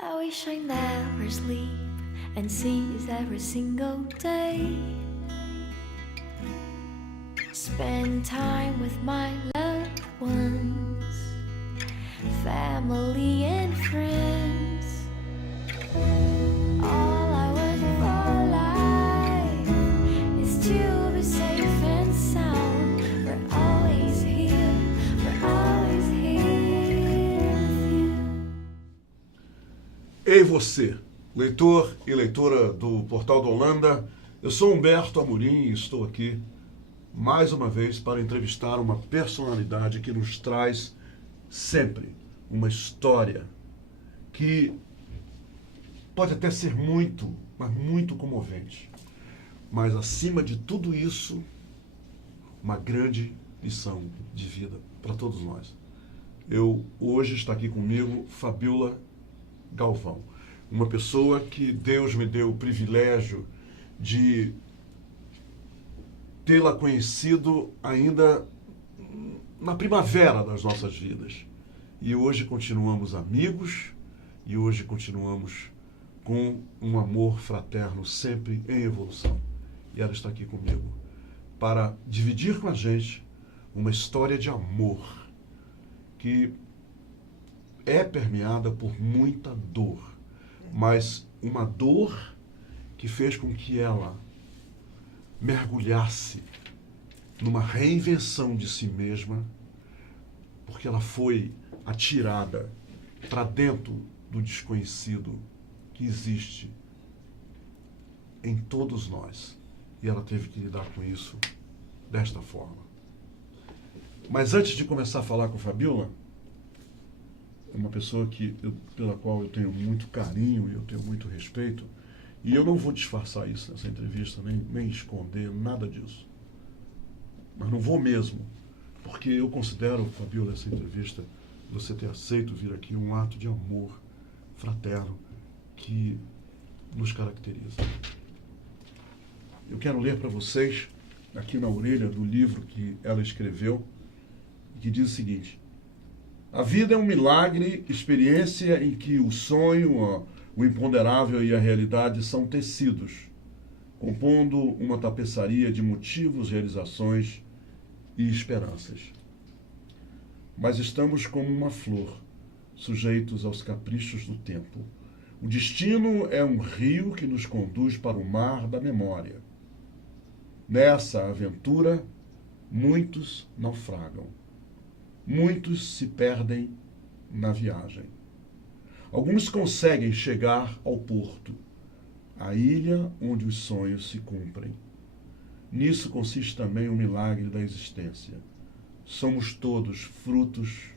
I wish I never sleep and seize every single day. Spend time with my loved ones, family and friends. All I want for life is to be safe and sound. We're always here with you. Ei você, leitor e leitora do Portal da Holanda, eu sou Humberto Amorim e estou aqui mais uma vez para entrevistar uma personalidade que nos traz sempre uma história que pode até ser muito, mas muito comovente. Mas acima de tudo isso, uma grande lição de vida para todos nós. Hoje está aqui comigo Fabiola Galvão, uma pessoa que Deus me deu o privilégio de tê-la conhecido ainda na primavera das nossas vidas. E hoje continuamos amigos e hoje continuamos com um amor fraterno sempre em evolução. E ela está aqui comigo para dividir com a gente uma história de amor que é permeada por muita dor, mas uma dor que fez com que ela mergulhasse numa reinvenção de si mesma, porque ela foi atirada para dentro do desconhecido que existe em todos nós. E ela teve que lidar com isso desta forma. Mas antes de começar a falar com a Fabiola, uma pessoa pela qual eu tenho muito carinho e eu tenho muito respeito, e eu não vou disfarçar isso nessa entrevista, nem esconder nada disso. Mas não vou mesmo, porque eu considero, Fabiola, essa entrevista, você ter aceito vir aqui, um ato de amor fraterno que nos caracteriza. Eu quero ler para vocês, aqui na orelha do livro que ela escreveu, que diz o seguinte: a vida é um milagre, experiência em que o sonho, o imponderável e a realidade são tecidos, compondo uma tapeçaria de motivos, realizações e esperanças. Mas estamos como uma flor, sujeitos aos caprichos do tempo. O destino é um rio que nos conduz para o mar da memória. Nessa aventura, muitos naufragam. Muitos se perdem na viagem. Alguns conseguem chegar ao porto, a ilha onde os sonhos se cumprem. Nisso consiste também o milagre da existência. Somos todos frutos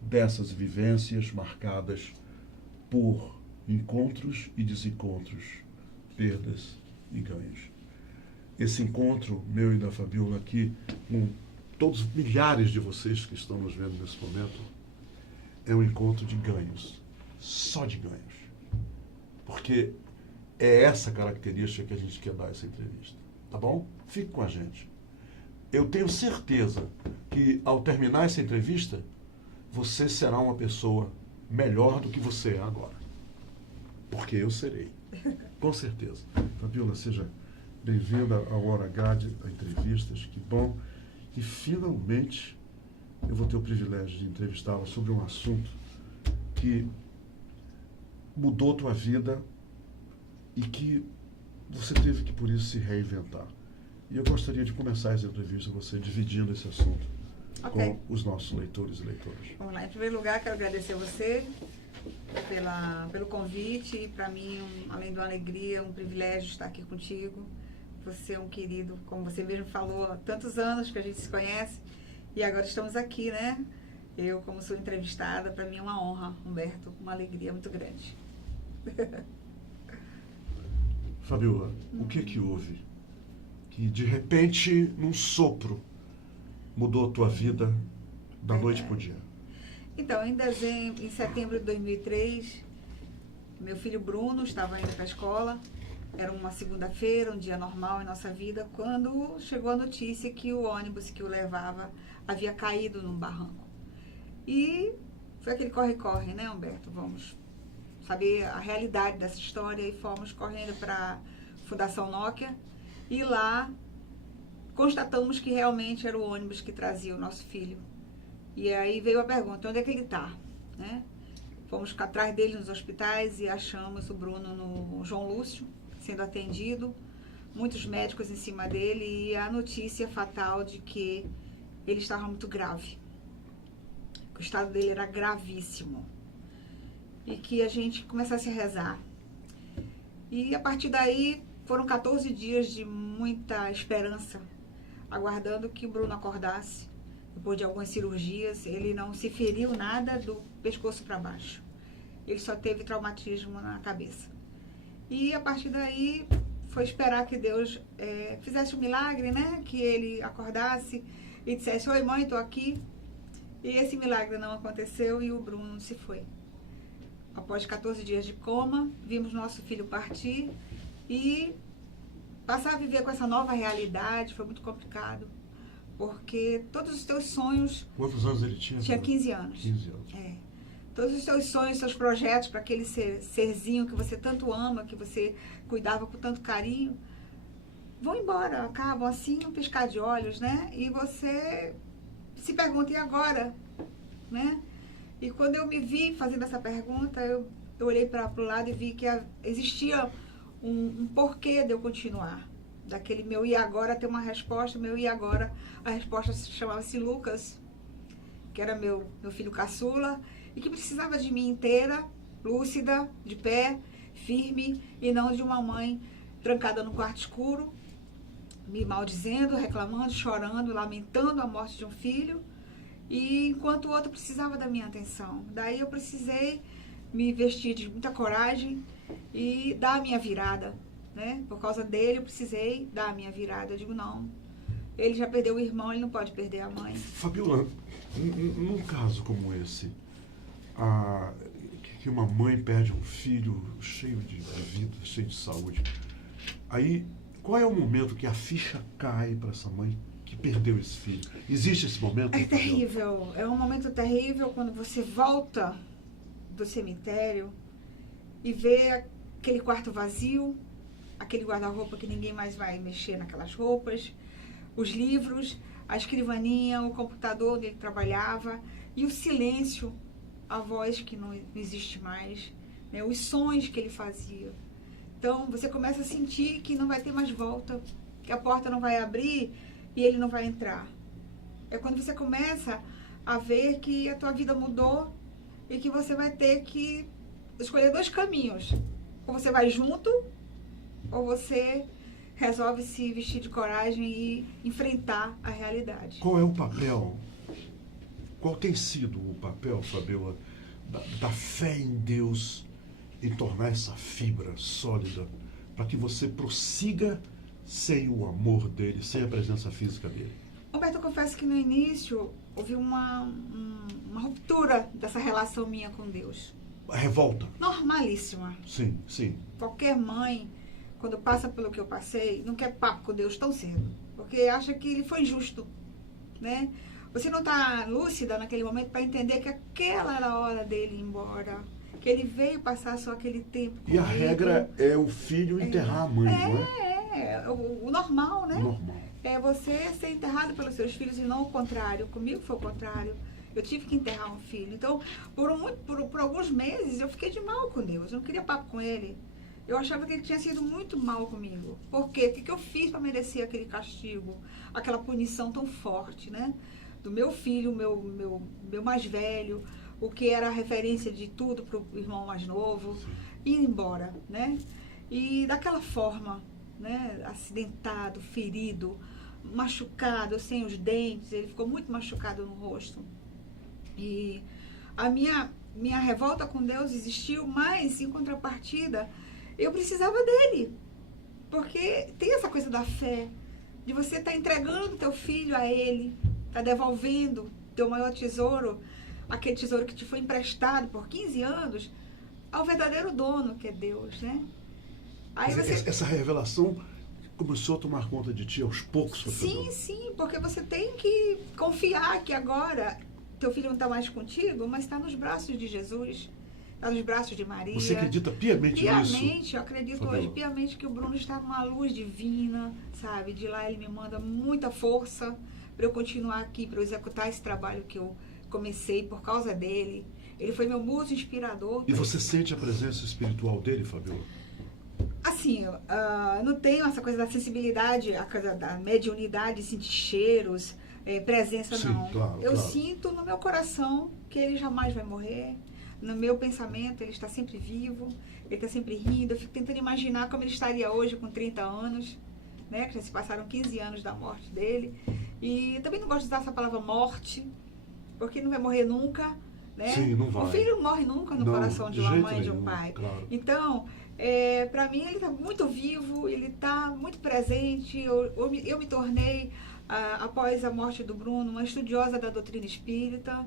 dessas vivências marcadas por encontros e desencontros, perdas e ganhos. Esse encontro meu e da Fabiola aqui, com todos milhares de vocês que estão nos vendo nesse momento, é um encontro de ganhos, só de ganhos. Porque é essa característica que a gente quer dar essa entrevista, tá bom? Fique com a gente. Eu tenho certeza que ao terminar essa entrevista, você será uma pessoa melhor do que você é agora. Porque eu serei, com certeza. Fabiola, seja bem-vinda ao Hora H de Entrevistas, que bom. E finalmente eu vou ter o privilégio de entrevistá-la sobre um assunto que mudou a tua vida e que você teve que, por isso, se reinventar. E eu gostaria de começar essa entrevista com você dividindo esse assunto com os nossos leitores e leitoras. Vamos lá. Em primeiro lugar, quero agradecer a você pelo convite. E para mim, além de uma alegria, um privilégio estar aqui contigo. Você é um querido, como você mesmo falou, há tantos anos que a gente se conhece e agora estamos aqui, né? Eu, como sou entrevistada, para mim é uma honra, Humberto, uma alegria muito grande. Fabiola, o que houve que, de repente, num sopro, mudou a tua vida da noite para o dia? Então, em setembro de 2003, meu filho Bruno estava indo para a escola. Era uma segunda-feira, um dia normal em nossa vida, quando chegou a notícia que o ônibus que o levava havia caído num barranco. E foi aquele corre-corre, né, Humberto? Vamos saber a realidade dessa história e fomos correndo para a Fundação Nokia e lá constatamos que realmente era o ônibus que trazia o nosso filho. E aí veio a pergunta, onde é que ele está? Né? Fomos atrás dele nos hospitais e achamos o Bruno no João Lúcio, sendo atendido, muitos médicos em cima dele e a notícia fatal de que ele estava muito grave. O estado dele era gravíssimo. E que a gente começasse a rezar. E a partir daí foram 14 dias de muita esperança, aguardando que o Bruno acordasse. Depois de algumas cirurgias, ele não se feriu nada do pescoço para baixo. Ele só teve traumatismo na cabeça. E a partir daí foi esperar que Deus fizesse um milagre, né? Que ele acordasse e dissesse, oi mãe, estou aqui. E esse milagre não aconteceu e o Bruno se foi. Após 14 dias de coma, vimos nosso filho partir e passar a viver com essa nova realidade foi muito complicado. Porque todos os teus sonhos... Quantos anos ele tinha? Tinha 15 anos. 15 anos. É. Todos os teus sonhos, seus projetos para aquele serzinho que você tanto ama, que você cuidava com tanto carinho, vão embora, acabam assim, um piscar de olhos, né? E você se pergunta, e agora? Né? E quando eu me vi fazendo essa pergunta, eu olhei para o lado e vi que existia um porquê de eu continuar. Daquele meu e agora ter uma resposta, meu e agora, a resposta chamava-se Lucas, que era meu filho caçula, e que precisava de mim inteira, lúcida, de pé, firme, e não de uma mãe trancada no quarto escuro, me maldizendo, reclamando, chorando, lamentando a morte de um filho, e enquanto o outro precisava da minha atenção. Daí eu precisei me vestir de muita coragem e dar a minha virada, né? Por causa dele eu precisei dar a minha virada. Eu digo, não, ele já perdeu o irmão, ele não pode perder a mãe. Fabiola, num caso como esse, que uma mãe perde um filho cheio de vida, cheio de saúde, aí qual é o momento que a ficha cai para essa mãe que perdeu esse filho? Existe esse momento? É terrível, é um momento terrível quando você volta do cemitério e vê aquele quarto vazio, aquele guarda-roupa que ninguém mais vai mexer naquelas roupas, os livros, a escrivaninha, o computador onde ele trabalhava e o silêncio, a voz que não existe mais, né, os sons que ele fazia. Então você começa a sentir que não vai ter mais volta, que a porta não vai abrir e ele não vai entrar. É quando você começa a ver que a tua vida mudou e que você vai ter que escolher dois caminhos. Ou você vai junto, ou você resolve se vestir de coragem e enfrentar a realidade. Qual é o papel, qual tem sido o papel, Fabiola, da fé em Deus em tornar essa fibra sólida para que você prossiga sem o amor dele, sem a presença física dele? Humberto, eu confesso que no início houve uma ruptura dessa relação minha com Deus. A revolta. Normalíssima. Sim, sim. Qualquer mãe, quando passa pelo que eu passei, não quer papo com Deus tão cedo, porque acha que ele foi injusto, né? Você não está lúcida naquele momento para entender que aquela era a hora dele ir embora, que ele veio passar só aquele tempo comigo. E a regra é o filho enterrar a mãe, não é? O normal, né? O normal. É você ser enterrado pelos seus filhos e não o contrário. Comigo foi o contrário. Eu tive que enterrar um filho. Então, por alguns meses, eu fiquei de mal com Deus. Eu não queria papo com ele. Eu achava que ele tinha sido muito mal comigo. Por quê? O que eu fiz para merecer aquele castigo? Aquela punição tão forte, né? Do meu filho, meu mais velho, o que era a referência de tudo para o irmão mais novo, ir embora, né? E daquela forma, né? Acidentado, ferido, machucado, sem os dentes, ele ficou muito machucado no rosto. E a minha revolta com Deus existiu, mas em contrapartida, eu precisava dele. Porque tem essa coisa da fé, de você estar entregando teu filho a ele, tá devolvendo teu maior tesouro, aquele tesouro que te foi emprestado por 15 anos, ao verdadeiro dono, que é Deus, né? Aí Essa revelação começou a tomar conta de ti aos poucos? Sim, porque você tem que confiar que agora teu filho não está mais contigo, mas está nos braços de Jesus, está nos braços de Maria. Você acredita piamente nisso? Piamente, eu acredito Fabiola? hoje piamente que o Bruno está numa luz divina, sabe? De lá ele me manda muita força para eu continuar aqui, para eu executar esse trabalho que eu comecei por causa dele. Ele foi meu muso inspirador. E você sente a presença espiritual dele, Fabiola? Assim, eu não tenho essa coisa da sensibilidade, a coisa da mediunidade, sentir cheiros, presença, Sim, não. claro, Eu claro. sinto no meu coração que ele jamais vai morrer. No meu pensamento, ele está sempre vivo, ele está sempre rindo. Eu fico tentando imaginar como ele estaria hoje com 30 anos, né? Que já se passaram 15 anos da morte dele. E eu também não gosto de usar essa palavra morte, porque não vai morrer nunca, né? Sim, não vai. Um filho não morre nunca no Não, coração de de uma jeito mãe e de um nenhum, pai. claro. Então, para mim, ele está muito vivo, ele está muito presente. Eu me tornei, após a morte do Bruno, uma estudiosa da doutrina espírita.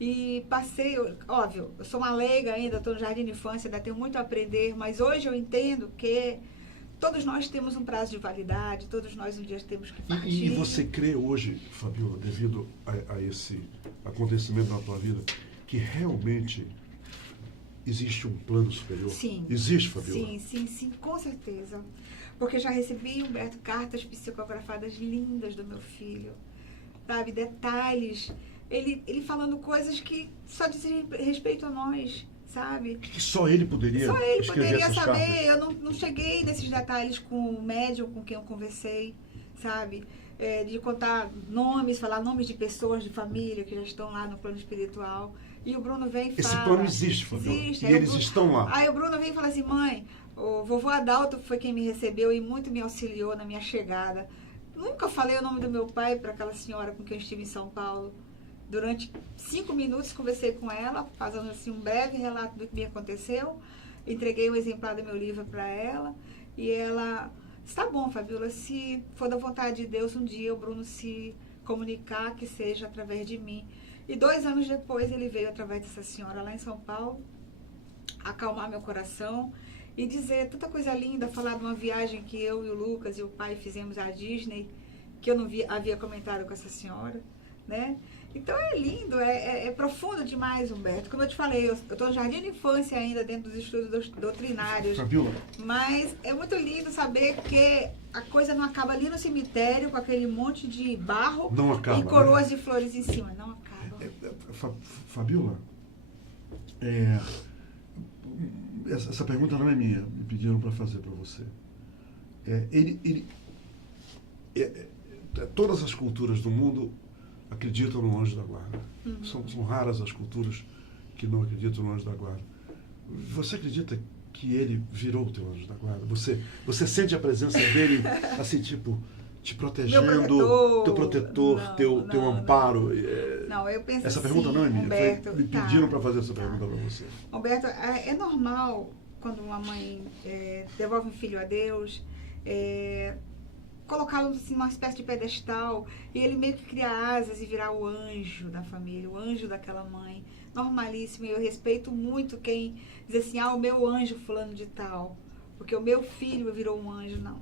E passei, óbvio, eu sou uma leiga ainda, estou no jardim de infância, ainda tenho muito a aprender, mas hoje eu entendo que todos nós temos um prazo de validade, todos nós um dia temos que partir. E você crê hoje, Fabiola, devido a esse acontecimento na tua vida, que realmente existe um plano superior? Sim. Existe, Fabiola? Sim, com certeza. Porque já recebi, Humberto, cartas psicografadas lindas do meu filho, sabe, detalhes. Ele falando coisas que só dizem respeito a nós, sabe? Que só ele poderia Só ele escrever poderia essas saber. cartas? Eu não cheguei nesses detalhes com o médium com quem eu conversei, sabe? De contar nomes, falar nomes de pessoas de família que já estão lá no plano espiritual. E o Bruno vem e fala... Esse plano existe, Fabiola. Existe. E Aí o eles estão lá. Aí o Bruno vem e fala assim, mãe, o vovô Adalto foi quem me recebeu e muito me auxiliou na minha chegada. Nunca falei o nome do meu pai para aquela senhora com quem eu estive em São Paulo. Durante 5 minutos conversei com ela, fazendo assim um breve relato do que me aconteceu. Entreguei um exemplar do meu livro para ela. E ela, está bom, Fabiola, se for da vontade de Deus, um dia o Bruno se comunicar, que seja através de mim. E 2 anos depois ele veio através dessa senhora lá em São Paulo, acalmar meu coração e dizer tanta coisa linda, falar de uma viagem que eu e o Lucas e o pai fizemos à Disney, que eu não havia comentado com essa senhora, né? Então é lindo, é profundo demais, Humberto. Como eu te falei, eu estou no jardim de infância ainda, dentro dos estudos doutrinários. Fabiola, Mas é muito lindo saber que a coisa não acaba ali no cemitério com aquele monte de barro Não acaba, e coroas de flores em cima. Não acaba. Fabiola, essa pergunta não é minha, me pediram para fazer para você. Todas as culturas do mundo acreditam no anjo da guarda. São raras as culturas que não acreditam no anjo da guarda. Você acredita que ele virou o teu anjo da guarda? Você sente a presença dele, assim, tipo, te protegendo, teu protetor, Não, teu não, amparo? Não, eu penso Essa assim, pergunta não é minha. Humberto, Me pediram para fazer essa pergunta para você. Humberto, é normal quando uma mãe devolve um filho a Deus, colocá-lo assim, numa espécie de pedestal e ele meio que cria asas e virar o anjo da família, o anjo daquela mãe. Normalíssimo, e eu respeito muito quem diz assim, o meu anjo fulano de tal, porque o meu filho virou um anjo. Não,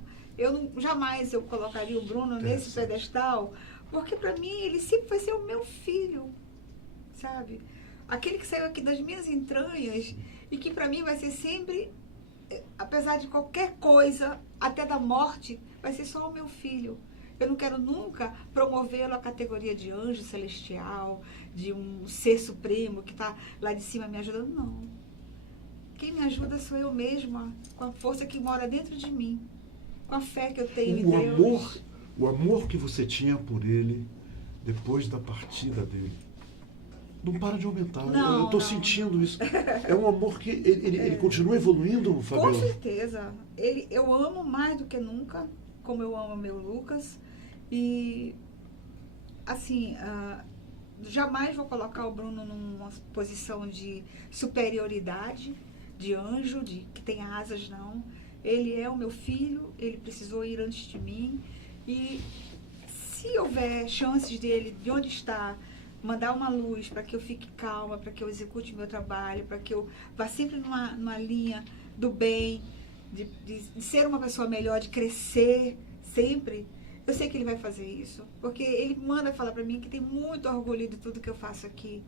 jamais eu colocaria o Bruno nesse pedestal, porque para mim ele sempre vai ser o meu filho, sabe? Aquele que saiu aqui das minhas entranhas e que para mim vai ser sempre, apesar de qualquer coisa, até da morte, vai ser só o meu filho. Eu não quero nunca promovê-lo à categoria de anjo celestial, de um ser supremo que está lá de cima me ajudando. Não. Quem me ajuda sou eu mesma, com a força que mora dentro de mim, com a fé que eu tenho em Deus. O amor que você tinha por ele depois da partida dele não para de aumentar. Eu estou sentindo isso. É um amor que ele continua evoluindo, Fabiola? Com certeza. Eu amo mais do que nunca, como eu amo meu Lucas. E, assim, jamais vou colocar o Bruno numa posição de superioridade, de anjo, que tem asas, não. Ele é o meu filho, ele precisou ir antes de mim. E se houver chances dele, de onde está, mandar uma luz para que eu fique calma, para que eu execute meu trabalho, para que eu vá sempre numa linha do bem, de ser uma pessoa melhor, de crescer sempre, eu sei que ele vai fazer isso. Porque ele manda falar para mim que tem muito orgulho de tudo que eu faço aqui.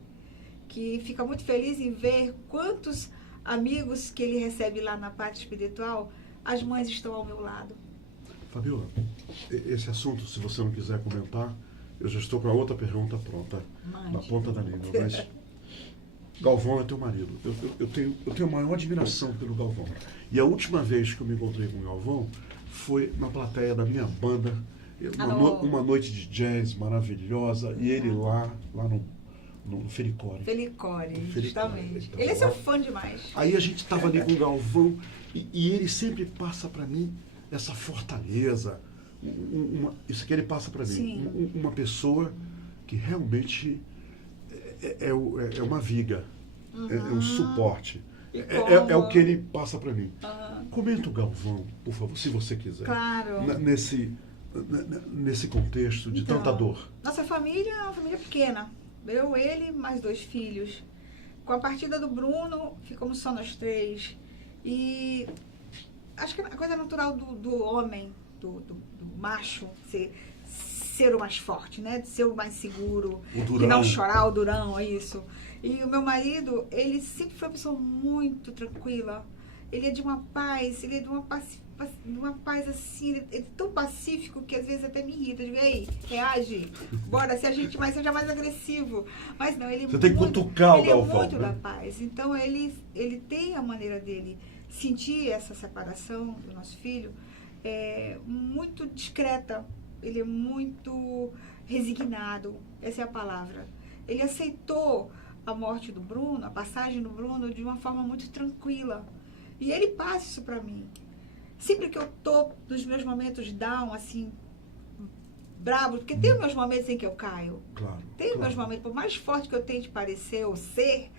que fica muito feliz em ver quantos amigos que ele recebe lá na parte espiritual, as mães estão ao meu lado. Fabiola, esse assunto, se você não quiser comentar, eu já estou com a outra pergunta pronta, Mande. na ponta da língua. Mas Galvão é teu marido. Eu tenho a maior admiração pelo Galvão. E a última vez que eu me encontrei com o Galvão foi na plateia da minha banda, uma noite de jazz maravilhosa, e ele lá no Felicore. Felicore, justamente. Ele é Então, seu fã demais. Aí a gente estava ali com o Galvão e ele sempre passa para mim essa fortaleza, isso que ele passa para mim, Sim. uma pessoa que realmente é uma viga, é um suporte, E é o que ele passa para mim. Ah, Comenta o Galvão, por favor, se você quiser, claro. nesse contexto de Então, tanta dor. Nossa família é uma família pequena. Eu, ele, mais 2 filhos. Com a partida do Bruno, ficamos só nós 3. E acho que a coisa natural do homem, do macho, ser o mais forte, né? De ser o mais seguro, O durão. de não chorar, o durão, é isso. E o meu marido, ele sempre foi uma pessoa muito tranquila. Ele é de uma paz, ele é de uma paz assim, ele é tão pacífico que às vezes até me irrita. Eu digo, ei, reage, bora, se a gente seja mais agressivo. Mas não, ele é Você tem que cutucar o ele é Galvão, muito né? da paz. Então ele tem a maneira dele sentir essa separação do nosso filho muito discreta. Ele é muito resignado, essa é a palavra. Ele aceitou a morte do Bruno, a passagem do Bruno, de uma forma muito tranquila. E ele passa isso pra mim. Sempre que eu tô nos meus momentos down, assim, bravo, porque tem os meus momentos em que eu caio. Claro. Tem os meus momentos, por mais forte que eu tente parecer ou ser,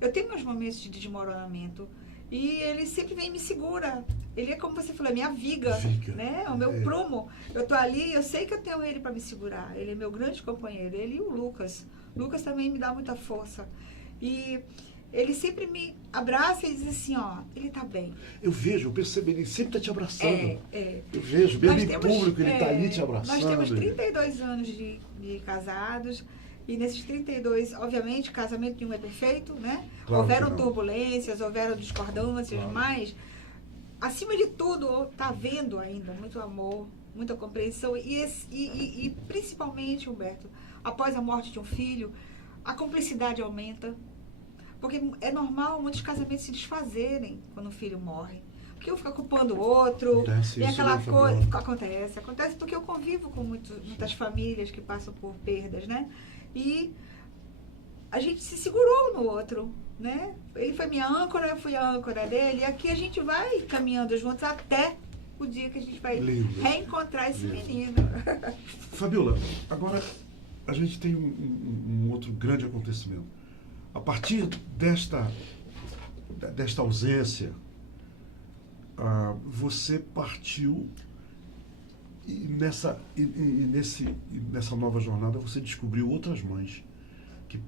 eu tenho meus momentos de desmoronamento. E ele sempre vem e me segura. Ele é, como você falou, é minha viga, né? É o meu prumo. Eu tô ali, eu sei que eu tenho ele para me segurar. Ele é meu grande companheiro. Ele e o Lucas. O Lucas também me dá muita força. E ele sempre me abraça e diz assim, ó, ele tá bem. Eu percebo, ele sempre tá te abraçando. É. Eu vejo, Nós mesmo em temos, público, ele tá ali te abraçando. Nós temos 32 anos de casados. E nesses 32, obviamente, casamento nenhum é perfeito, né? Claro houveram que não. turbulências, houveram discordâncias, Claro. mas, acima de tudo, tá havendo ainda muito amor, muita compreensão. E principalmente, Humberto, após a morte de um filho, a cumplicidade aumenta. Porque é normal muitos casamentos se desfazerem quando o filho morre. Porque um fica culpando o outro. Acontece E isso, aquela né, coisa. Fabiola? Acontece porque eu convivo com muitas famílias que passam por perdas, né? E a gente se segurou um no outro, né? Ele foi minha âncora, eu fui a âncora dele. E aqui a gente vai caminhando juntos até o dia que a gente vai Lindo. reencontrar esse menino. Fabiola, agora a gente tem um outro grande acontecimento. A partir desta ausência, você partiu e nessa nova jornada você descobriu outras mães que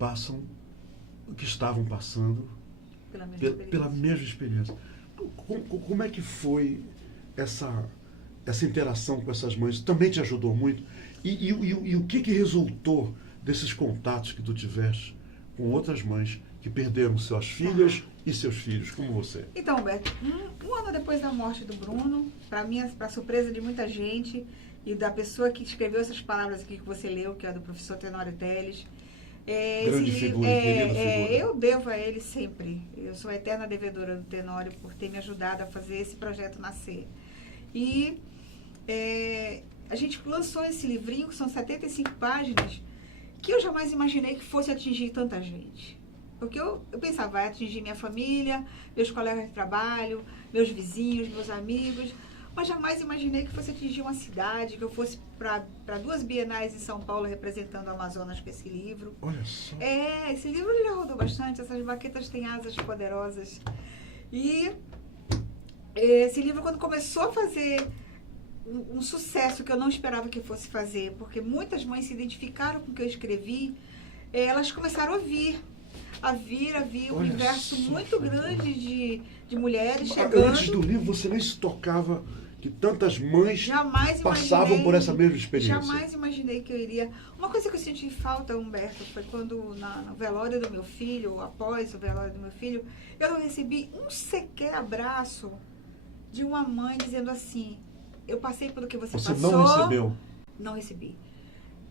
estavam passando pela mesma experiência. Como é que foi essa interação com essas mães? Também te ajudou muito? E o que resultou desses contatos que tu tiveste com outras mães que perderam suas filhas e seus filhos, como você? Então, Humberto, um ano depois da morte do Bruno, para surpresa de muita gente e da pessoa que escreveu essas palavras aqui que você leu, que é do professor Tenório Teles, Grande figura, querida figura. eu devo a ele sempre. Eu sou a eterna devedora do Tenório por ter me ajudado a fazer esse projeto nascer. E a gente lançou esse livrinho, que são 75 páginas, que eu jamais imaginei que fosse atingir tanta gente. Porque eu pensava, vai atingir minha família, meus colegas de trabalho, meus vizinhos, meus amigos, mas jamais imaginei que fosse atingir uma cidade, que eu fosse para 2 bienais em São Paulo representando o Amazonas com esse livro. Olha só. Esse livro já rodou bastante, essas baquetas têm asas poderosas. E esse livro, quando começou a fazer um sucesso que eu não esperava que fosse fazer, porque muitas mães se identificaram com o que eu escrevi, elas começaram a vir um Olha universo só, muito Fabiola. grande de mulheres chegando. Antes do livro, você nem se tocava que tantas mães Jamais passavam imaginei, por essa mesma experiência. Jamais imaginei que eu iria. Uma coisa que eu senti falta, Humberto, foi quando no velório do meu filho, ou após o velório do meu filho, eu não recebi um sequer abraço de uma mãe dizendo assim: eu passei pelo que você Você passou. não recebeu. Não recebi.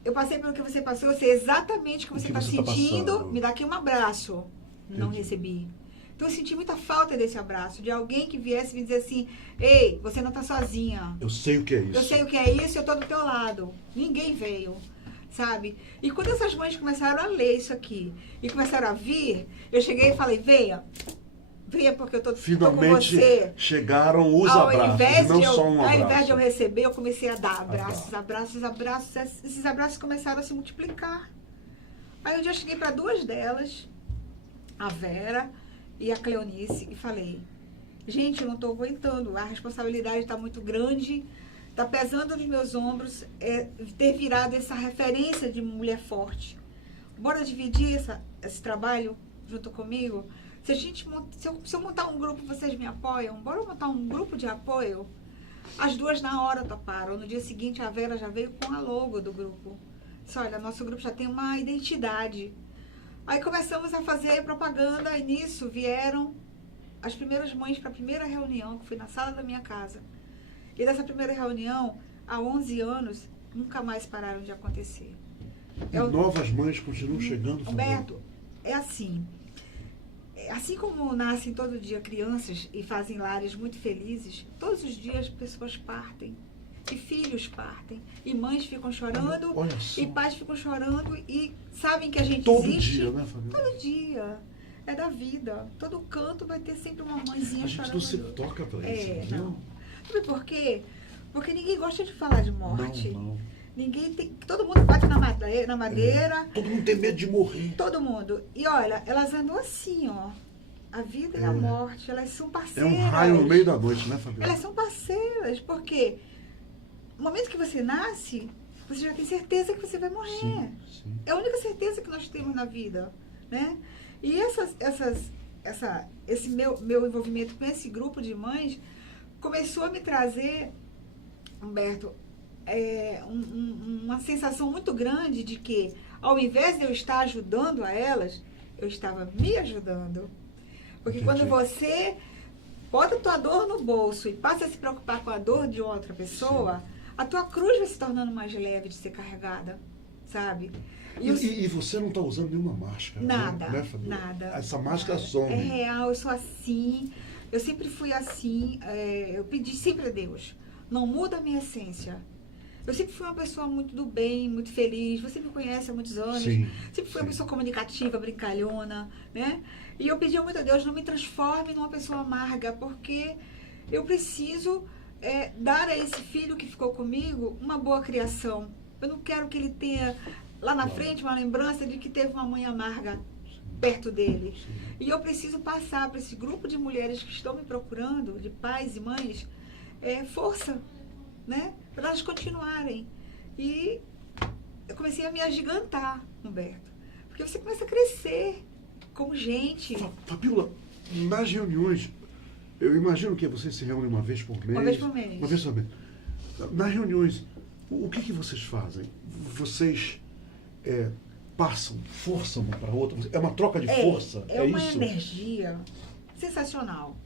Eu passei pelo que você passou, eu sei exatamente o que você está sentindo, passando. me dá aqui um abraço. Não Entendi. recebi. Então eu senti muita falta desse abraço, de alguém que viesse me dizer assim: ei, você não está sozinha. Eu sei o que é isso. Eu sei o que é isso, eu tô do teu lado. Ninguém veio, sabe? E quando essas mães começaram a ler isso aqui e começaram a vir, eu cheguei e falei: venha porque eu tô com Finalmente você. chegaram os Ao abraços, invés não de eu, só um abraço. Ao invés de eu receber, eu comecei a dar abraços. Esses abraços começaram a se multiplicar. Aí um dia eu cheguei para duas delas, a Vera e a Cleonice, e falei: gente, eu não estou aguentando, a responsabilidade está muito grande, está pesando nos meus ombros, ter virado essa referência de mulher forte. Bora dividir esse trabalho junto comigo? Se eu montar um grupo, vocês me apoiam? Bora montar um grupo de apoio? As duas na hora toparam. No dia seguinte, a Vera já veio com a logo do grupo. Disse: olha, nosso grupo já tem uma identidade. Aí começamos a fazer propaganda e nisso vieram as primeiras mães para a primeira reunião, que foi na sala da minha casa. E dessa primeira reunião, há 11 anos, nunca mais pararam de acontecer. E novas mães continuam chegando. Humberto, é assim. Assim como nascem todo dia crianças e fazem lares muito felizes, todos os dias pessoas partem. E filhos partem. E mães ficam chorando. Olha só. E pais ficam chorando. E sabem que a gente Todo existe. dia, né, Fabiola? Todo dia. É da vida. Todo canto vai ter sempre uma mãezinha A gente chorando. não se toca pra isso. Não. Sabe por quê? Porque ninguém gosta de falar de morte. Não. Ninguém tem. Todo mundo bate na madeira. Todo mundo tem medo de morrer. Todo mundo. E olha, elas andam assim, ó. A vida e a morte, elas são É parceiras. um raio no meio da noite, né, Fabiola? Elas são parceiras, porque no momento que você nasce, você já tem certeza que você vai morrer. Sim. É a única certeza que nós temos na vida, né? E esse meu envolvimento com esse grupo de mães começou a me trazer, Humberto, uma sensação muito grande de que, ao invés de eu estar ajudando a elas, eu estava me ajudando. Porque Entendi. quando você bota a tua dor no bolso e passa a se preocupar com a dor de outra pessoa, a tua cruz vai se tornando mais leve de ser carregada, sabe? E você não está usando nenhuma máscara, Nada, né, Fabiola? nada. Essa máscara some. É real, eu sou assim, eu sempre fui assim, eu pedi sempre a Deus, não muda a minha essência. Eu sempre fui uma pessoa muito do bem, muito feliz. Você me conhece há muitos anos. Sim, sempre fui uma pessoa comunicativa, brincalhona, né? E eu pedi muito a Deus, não me transforme numa pessoa amarga, porque eu preciso dar a esse filho que ficou comigo uma boa criação. Eu não quero que ele tenha lá na frente uma lembrança de que teve uma mãe amarga perto dele. E eu preciso passar para esse grupo de mulheres que estão me procurando, de pais e mães, força, né? Para elas continuarem. E eu comecei a me agigantar, Humberto. Porque você começa a crescer como gente. Fabiola, nas reuniões, eu imagino que você se reúne uma vez por mês. Uma vez por mês. Uma vez por mês. Nas reuniões, o que vocês fazem? Vocês passam força uma para a outra? É uma troca de força? É uma isso? energia sensacional.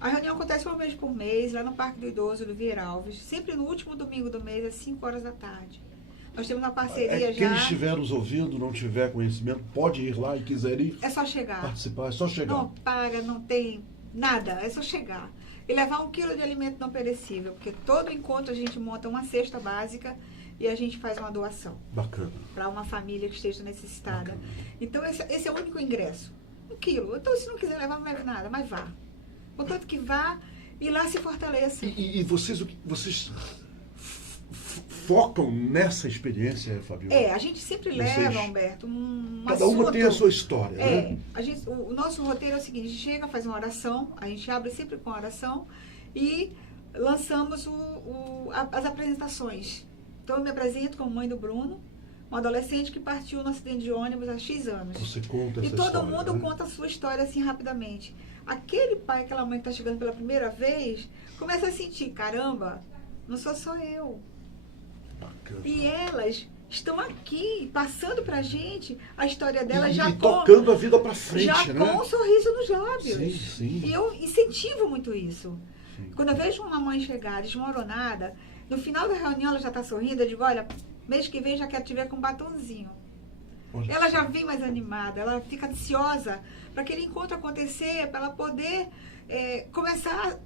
A reunião acontece uma vez por mês, lá no Parque do Idoso do Vieira Alves, sempre no último domingo do mês, às 5 horas da tarde. Nós temos uma parceria Quem já. estiver nos ouvindo, não tiver conhecimento, pode ir lá e quiser ir É só chegar. participar, é só chegar. Não paga, não tem nada, é só chegar. E levar 1 quilo de alimento não perecível, porque todo encontro a gente monta uma cesta básica e a gente faz uma doação Bacana. para uma família que esteja necessitada. Bacana. Então esse é o único ingresso. 1 quilo. Então se não quiser levar, não leve nada, mas vá. Contanto que vá e lá se fortaleça. E vocês focam nessa experiência, Fabiola? A gente sempre leva, Humberto, um Cada uma assunto. tem a sua história, né? O nosso roteiro é o seguinte: a gente chega, faz uma oração, a gente abre sempre com oração e lançamos as apresentações. Então eu me apresento como mãe do Bruno, um adolescente que partiu no acidente de ônibus há X anos. Você conta E essa todo história, mundo né? conta a sua história assim rapidamente. Aquele pai, aquela mãe que está chegando pela primeira vez, começa a sentir, caramba, não sou só eu. Bacana. E elas estão aqui, passando pra gente a história delas E já tocando a vida pra frente, já né? com um sorriso nos lábios. Sim, sim. E eu incentivo muito isso. Sim. Quando eu vejo uma mãe chegar desmoronada, no final da reunião ela já está sorrindo, eu digo, olha, mês que vem já quero te ver com um batonzinho. Olha Ela só. já vem mais animada, ela fica ansiosa para aquele encontro acontecer, para ela poder começar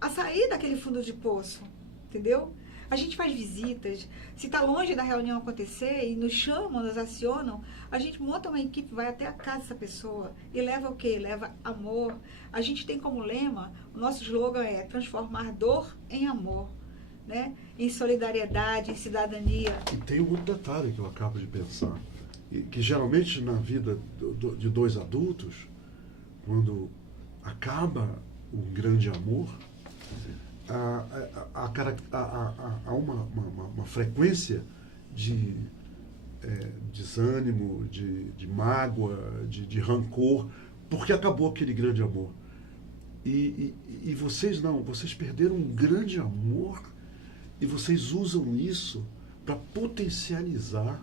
a sair daquele fundo de poço, entendeu? A gente faz visitas, se está longe da reunião acontecer e nos chamam, nos acionam, a gente monta uma equipe, vai até a casa dessa pessoa e leva o quê? Leva amor. A gente tem como lema, o nosso slogan é transformar dor em amor, né? Em solidariedade, em cidadania. E tem um outro detalhe que eu acabo de pensar, que geralmente na vida de dois adultos, quando acaba um grande amor, há uma frequência de desânimo, de mágoa, de rancor, porque acabou aquele grande amor. E vocês não, vocês perderam um grande amor e vocês usam isso para potencializar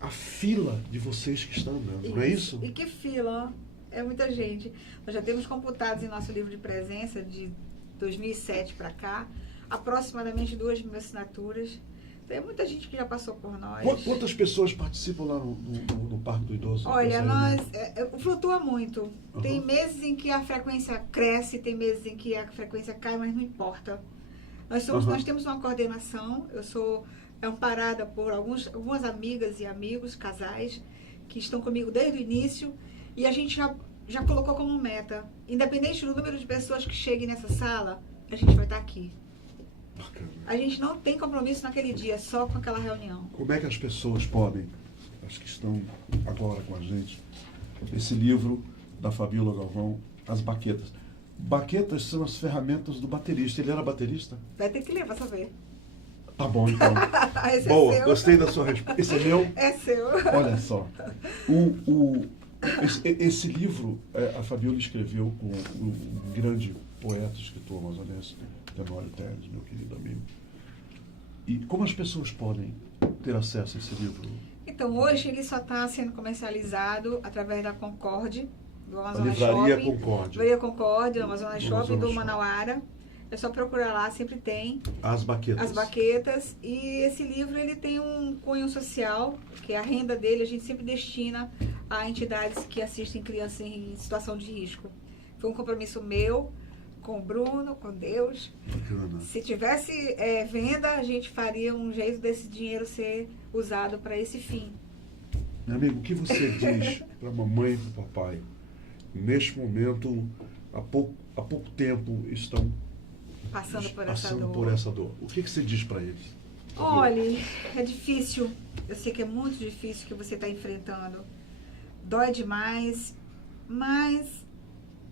a fila de vocês que estão andando, não é isso? E que fila, é muita gente. Nós já temos computados em nosso livro de presença de 2007 para cá, aproximadamente 2.000 assinaturas. Tem muita gente que já passou por nós. Quantas pessoas participam lá no Parque do Idoso? Olha, nós flutua muito. Uhum. Tem meses em que a frequência cresce, tem meses em que a frequência cai, mas não importa. Nós temos uma coordenação, eu sou amparada por algumas amigas e amigos, casais, que estão comigo desde o início, e a gente já colocou como meta, independente do número de pessoas que cheguem nessa sala, a gente vai estar aqui. Bacana. A gente não tem compromisso naquele dia, só com aquela reunião. Como é que as pessoas podem, as que estão agora com a gente, esse livro da Fabíola Galvão, As Baquetas. Baquetas são as ferramentas do baterista. Ele era baterista? Vai ter que ler pra saber. Tá bom, então. Esse Boa, é seu. gostei da sua resposta. Esse é meu? É seu. Olha só. Esse livro a Fabíola escreveu com um grande poeta, escritor amazonense, Tenório Teles, meu querido amigo. E como as pessoas podem ter acesso a esse livro? Então, hoje ele só está sendo comercializado através da Concorde, do A Amazonas Livraria Shopping. Concorde. Livraria Concorde, do Amazonas Do Shopping, Amazonas do Shopping. Manauara. É só procurar lá, sempre tem As Baquetas. as baquetas. E esse livro ele tem um cunho social, que a renda dele a gente sempre destina a entidades que assistem crianças em situação de risco. Foi um compromisso meu, com o Bruno, com Deus. Bacana. Se tivesse venda, a gente faria um jeito desse dinheiro ser usado para esse fim. Meu amigo, o que você diz para a mamãe e para o papai? Neste momento, há pouco tempo, estão Passando por essa dor. O que você diz para eles? Olha, é difícil. Eu sei que é muito difícil que você está enfrentando. Dói demais, mas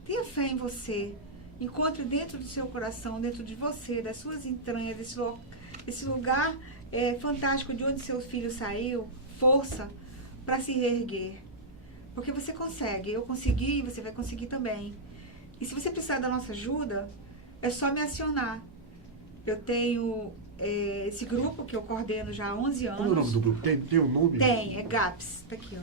tenha fé em você. Encontre dentro do seu coração, dentro de você, das suas entranhas, desse lugar fantástico de onde seu filho saiu, força para se reerguer. Porque você consegue. Eu consegui e você vai conseguir também. E se você precisar da nossa ajuda, é só me acionar. Eu tenho esse grupo que eu coordeno já há 11 anos. Qual é o nome do grupo? Tem um nome? Tem, é GAPS. Tá aqui, ó.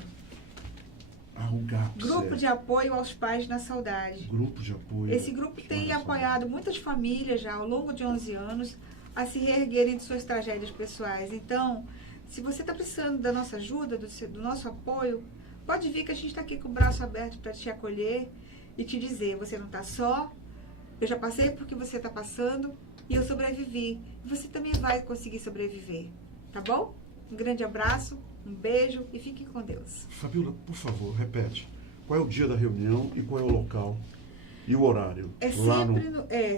Ah, o GAPS. Grupo de Apoio aos Pais na Saudade. Grupo de apoio. Esse grupo tem Olha só. apoiado muitas famílias já ao longo de 11 anos a se reerguerem de suas tragédias pessoais. Então, se você está precisando da nossa ajuda, do nosso apoio, pode vir que a gente está aqui com o braço aberto para te acolher e te dizer, você não está só, eu já passei por que você está passando e eu sobrevivi. E você também vai conseguir sobreviver, tá bom? Um grande abraço, um beijo e fiquem com Deus. Fabíola, por favor, repete. Qual é o dia da reunião e qual é o local e o horário? É Lá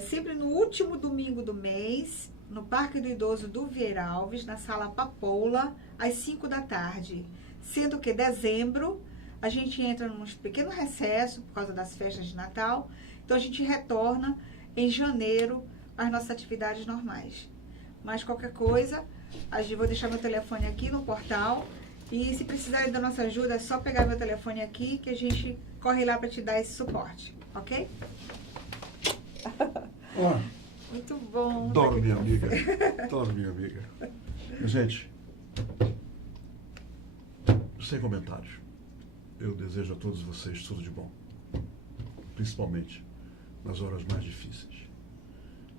sempre no último domingo do mês, no Parque do Idoso do Vieira Alves, na Sala Papoula, às 5 da tarde. Sendo que dezembro, a gente entra num pequeno recesso por causa das festas de Natal. Então, a gente retorna em janeiro às nossas atividades normais. Mas qualquer coisa, Vou deixar meu telefone aqui no portal. E se precisarem da nossa ajuda, é só pegar meu telefone aqui que a gente corre lá para te dar esse suporte, ok? Ó, Muito bom. adoro estar minha aqui com amiga. você. Adoro minha amiga. Gente, sem comentários. Eu desejo a todos vocês tudo de bom. Principalmente nas horas mais difíceis.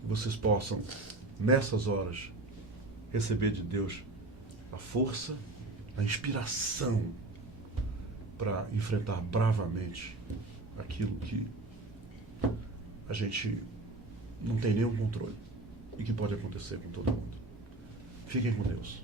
Que vocês possam, nessas horas, receber de Deus a força, a inspiração para enfrentar bravamente aquilo que a gente não tem nenhum controle e que pode acontecer com todo mundo. Fiquem com Deus.